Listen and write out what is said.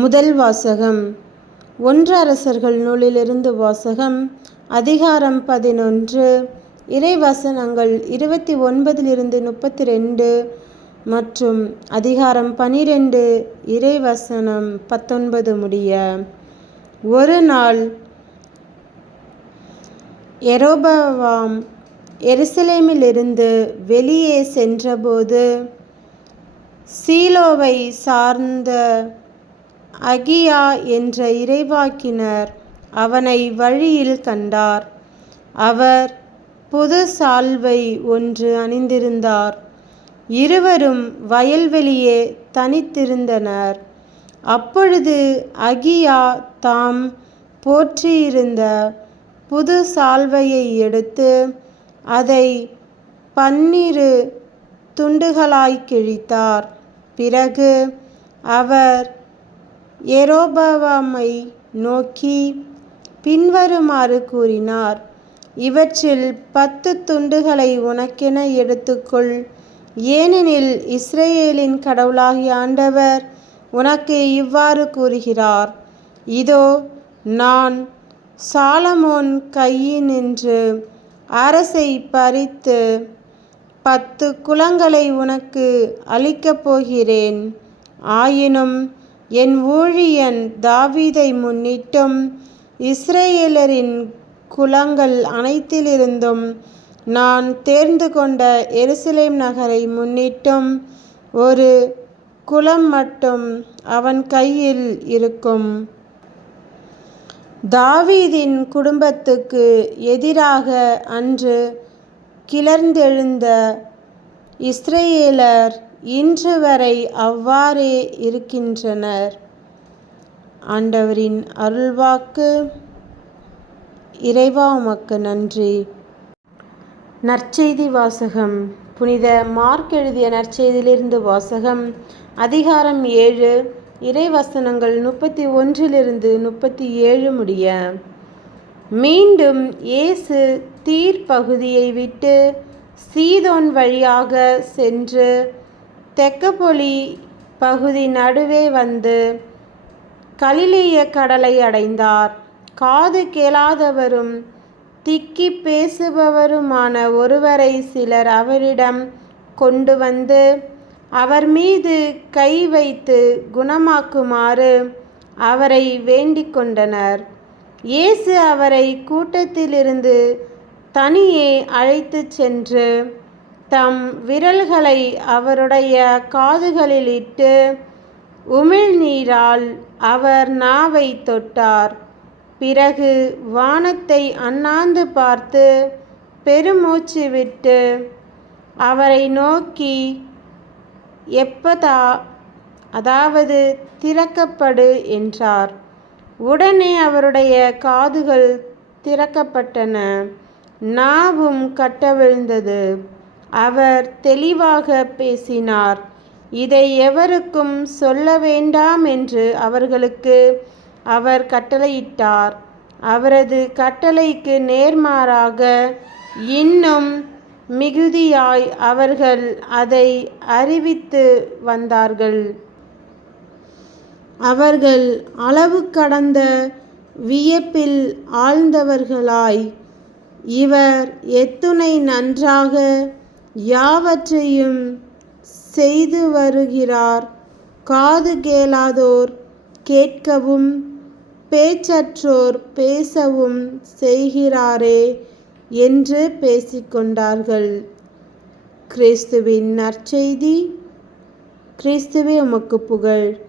முதல் வாசகம். ஒன்று அரசர்கள் நூலிலிருந்து வாசகம். அதிகாரம் பதினொன்று. இறைவசனங்கள் இருபத்தி ஒன்பதிலிருந்து முப்பத்தி ரெண்டு மற்றும் அதிகாரம் பனிரெண்டு. இறைவசனம் பத்தொன்பது முடிய. ஒரு நாள் எரோபவாம் எருசலேமிலிருந்து வெளியே சென்றபோது சீலோவை சார்ந்த அகியா என்ற இறைவாக்கினர் அவனை வழியில் கண்டார். அவர் புது சால்வை ஒன்று அணிந்திருந்தார். இருவரும் வயல்வெளியே தனித்திருந்தனர். அப்பொழுது அகியா தாம் போற்றியிருந்த புது சால்வையை எடுத்து அதை பன்னிரு துண்டுகளாய் கிழித்தார். பிறகு அவர் எரோபவாமை நோக்கி பின்வருமாறு கூறினார் இவற்றில் பத்து துண்டுகளை உனக்கென எடுத்துக்கொள். ஏனெனில் இஸ்ரேலின் கடவுளாகிய ஆண்டவர் உனக்கு இவ்வாறு கூறுகிறார் இதோ நான் சாலமோன் கையினின்று அரசை பறித்து பத்து குலங்களை உனக்கு அளிக்கப் போகிறேன். ஆயினும் என் ஊழியன் தாவீதை முன்னிட்டும் இஸ்ரேலரின் குலங்கள் அனைத்திலிருந்தும் நான் தேர்ந்து கொண்ட எருசலேம் நகரை முன்னிட்டும் ஒரு குலம் மட்டும் அவன் கையில் இருக்கும். தாவீதின் குடும்பத்துக்கு எதிராக அன்று கிளர்ந்தெழுந்த இஸ்ரேலர் இன்று வரை அவ்வாறே இருக்கின்றனர். ஆண்டவரின் அருள்வாக்கு இறைவா உமக்கு நன்றி. நற்செய்தி வாசகம். புனித மார்க் எழுதிய நற்செய்தியிலிருந்து வாசகம். அதிகாரம் ஏழு. இறைவசனங்கள் முப்பத்தி ஒன்றிலிருந்து முப்பத்தி ஏழு முடிய. மீண்டும் இயேசு தீர் பகுதியை விட்டு சீதோன் வழியாக சென்று தெக்கப்பொலி பகுதி நடுவே வந்து கலிலேய கடலை அடைந்தார். காது கேளாதவரும் திக்கி பேசுபவருமான ஒருவரை சிலர் அவரிடம் கொண்டு வந்து அவர் மீது கை வைத்து குணமாக்குமாறு அவரை வேண்டிக் கொண்டனர். இயேசு அவரை கூட்டத்திலிருந்து தனியே அழைத்துச் சென்று தம் விரல்களை அவருடைய காதுகளில் இட்டு உமிழ்நீரால் அவர் நாவை தொட்டார். பிறகு வானத்தை அண்ணாந்து பார்த்து பெருமூச்சு விட்டு அவரை நோக்கி எப்பதா அதாவது திறக்கப்படு என்றார். உடனே அவருடைய காதுகள் திறக்கப்பட்டன. நாவும் கட்டவிழ்ந்தது. அவர் தெளிவாக பேசினார் இதை எவருக்கும் சொல்ல வேண்டாம் என்று அவர்களுக்கு அவர் கட்டளையிட்டார். அவரது கட்டளைக்கு நேர்மாறாக இன்னும் மிகுதியாய் அவர்கள் அதை அறிவித்து வந்தார்கள். அவர்கள் அளவு கடந்த வியப்பில் ஆழ்ந்தவர்களாய். இவர் எத்துணை நன்றாக யாவற்றையும் செய்து வருகிறார். காது கேளாதோர் கேட்கவும் பேச்சற்றோர் பேசவும் செய்கிறாரே என்று பேசிக்கொண்டார்கள். கிறிஸ்துவின் நற்செய்தி கிறிஸ்துவே உமக்கு புகழ்.